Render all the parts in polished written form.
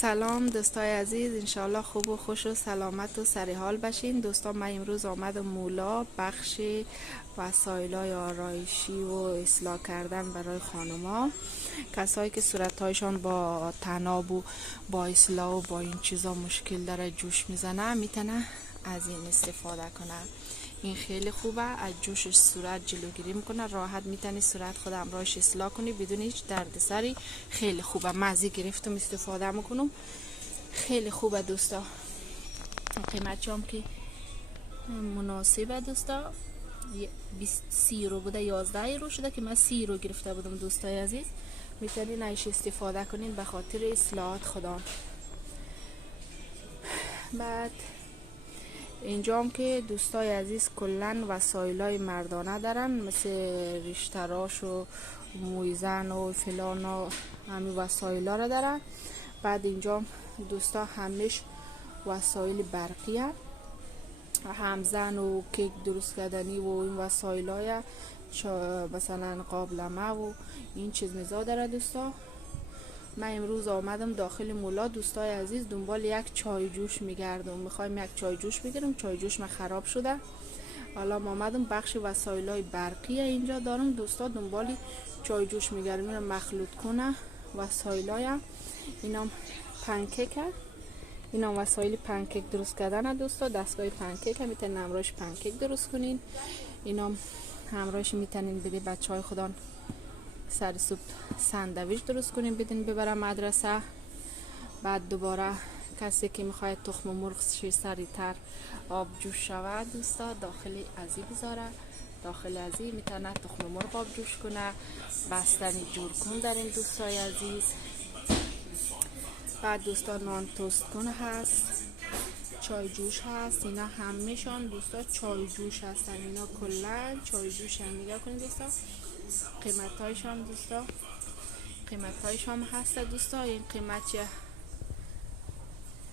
سلام دوستای عزیز، انشالله خوب و خوش و سلامت و سریحال باشین. دوستان من امروز آمدم مولا بخش وسایل‌های آرایشی و اصلاح کردن برای خانوما. کسایی که صورت‌هایشان با تناب و با اصلاح و با این چیزا مشکل داره، جوش میزنه، میتونه از این استفاده کنه. این خیلی خوبه، از جوش صورت جلوگیری میکنه، راحت میتونی صورت خود همراهش اصلاح کنی بدون هیچ دردسری. خیلی خوبه، مزه گرفتم استفاده میکنم، خیلی خوبه دوستا. قیمت هم که مناسبه دوستا، 30 یورو بوده، 11 یورو شده که من 30 یورو گرفته بودم. دوستای عزیز میتونین ایش استفاده کنین به خاطر اصلاحات خودان. بعد اینجا هم که دوستای عزیز کلن وسایلای مردانه دارن، مثل ریشتراش و مویزن و فلان و همین وسایلا را دارن. بعد اینجا دوستا همش وسایل برقی همزن و کیک درست کردنی و این وسایلای مثلا قابلمه و این چیز میزا داره دوستا. من امروز آمدم داخل مولا دوستای عزیز دنبال یک چای جوش میگردم، میخوایم یک چای جوش بگیرم. چای جوش من خراب شده، حالا ما آمدم بخش وسایلای برقی اینجا دارم دوستا، دنبال چای جوش میگردم. اینم مخلوط کنه وسایلای، اینم پنکیک، اینم وسایل پنکیک درست کردن دوستا. دستگاه پنکیک میتونین همراهش پنکیک درست کنین، اینم همراهش میتونین بده بچهای خودان سر صبح ساندویچ درست کنیم بدین ببره مدرسه. بعد دوباره کسی که میخواد تخم مرغ سری تر آب جوش شود دوستا، داخل ازی بذاره، داخل ازی میتونه تخم مرغ آب جوش کنه. بستنی جور کن داریم دوستای عزیز. بعد دوستا نان توست کن هست، چای جوش هست، اینا همهشان دوستا چای جوش هستن، اینا کلا چای جوش هم نگاه کنید دوستا. قیمتایش هم دوستا، قیمتایش هم هست دوستا. این قیمت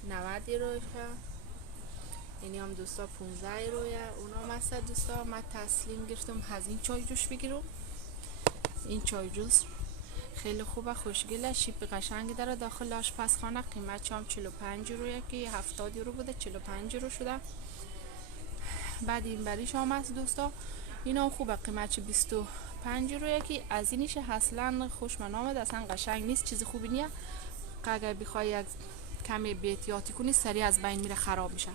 90 یوروه، اینی هم دوستا 15 یوروه، اونا هست دوستا. من تسلیم گرفتم از این چای جوش بگیرم. این چای جوش خیلی خوبه، خوشگله، شیپ قشنگی داره داخل آشپزخانه. قیمت هم 45 یوروه که 70 یورو بوده، 45 یورو شده. بعد این بریش هم هست دوستا، اینا خوبه، قیمت 25 یوروه که از اینش اصلا خوش من آمد، اصلا قشنگ نیست، چیز خوبی نیه. اگر بخوای یک کمی بی‌احتیاطی کنی سریع از بین میره، خراب میشه.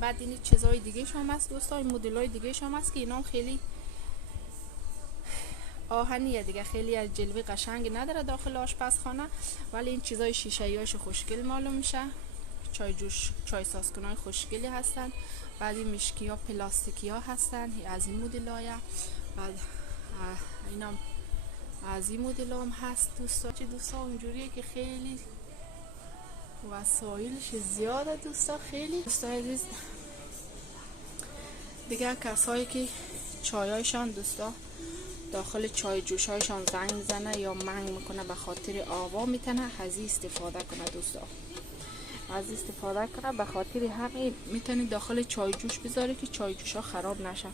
بعد این چیزای دیگه هم هست دوستا، این مدلای دیگه هم هست که اینا خیلی آهنیه دیگه، خیلی از جلوه قشنگ نداره داخل آشپزخانه، ولی این چیزای شیشه‌ایاش خوشگل معلوم میشه. چای جوش، چای سازکنای خوشگلی هستن. بعد این مشکی ها پلاستیکی ها هستن از این مدلای. بعد اینا از این مدل هم هست دوستا. چه دوستا اونجوریه که خیلی وسایلش زیاده دوستا، خیلی دوستا عزیز. دیگه کسایی که چایایشان دوستا داخل چای جوشایشان زنگ میزنه یا منگ میکنه به خاطر آوا، میتونه از استفاده کنه دوستا، از استفاده کنه به خاطر حقی میتونی داخل چای جوش بذاری که چای جوش ها خراب نشه.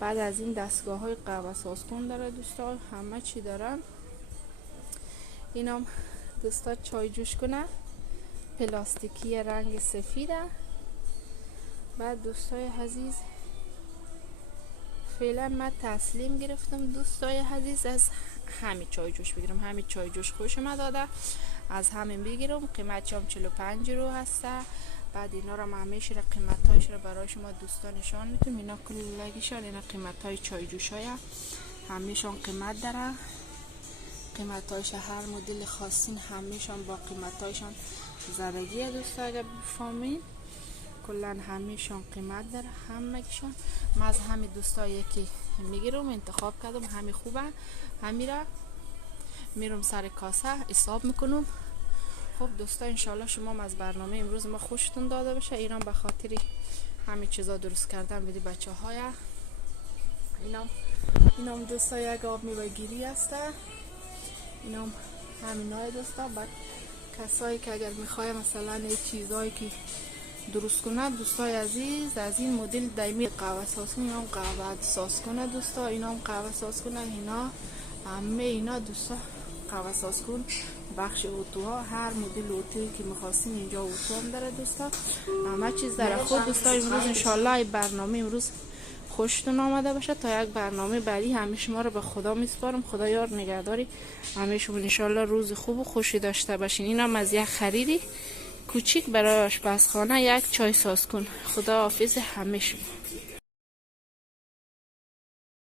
بعد از این دستگاه های قهوه سازکن داره دوستا، همه چی دارن. اینم دوستا چای جوش کنه پلاستیکی رنگ سفیده. بعد دوستای عزیز فعلا من تسلیم گرفتم دوستای عزیز از همین چای جوش بگیرم. همین چای جوش خوش من داده، از همین بگیرم. قیمت هم 45 یورو هسته. بعد اینا رو همیشه قیمتایش رو برای شما دوستان نشان میتونم. اینا کلگیشان اینا قیمتای چای جوش های همیشان قیمت داره. قیمتایش هر مدل خاصین همیشان با قیمتایشان زدگیه دوستا، اگر بفهمین کلن همیشان قیمت داره همگیشان. من از همین دوستا یکی میگیرم، انتخاب کردم، همین خوبه، همین را میرم سر کاسه حساب میکنم. خب دوستا انشالله شما از برنامه امروز ما خوشتون داده بشه. ایران به خاطر همین چیزا درست کردن بدی بچه های. اینام دوستا یک آب میوه گیری هسته، اینام همین های دوستا. بعد کسایی که اگر میخوای مثلا یه چیزایی که درست کنه دوستای عزیز، از این مدل دایمی قهوه ساز کنه، اینام قهوه ساز کنه دوستا، اینام قهوه ساز کنه، اینا همه اینا دوستا قهوه ساز کن بخش اوتوها، هر مدل اوتویی که میخواستین اینجا اوتو هم داره دوستا، همه چیز داره. خب دوستا امروز انشالله این برنامه امروز خوشتون آمده باشه. تا یک برنامه بعدی همه شما رو به خدا میسپارم. خدا یار نگهداری همه شما، انشالله روز خوب و خوشی داشته باشین. اینم از یک خریدی کوچیک برای آشپزخانه، یک چای ساز کن. خدا حافظ همه شما.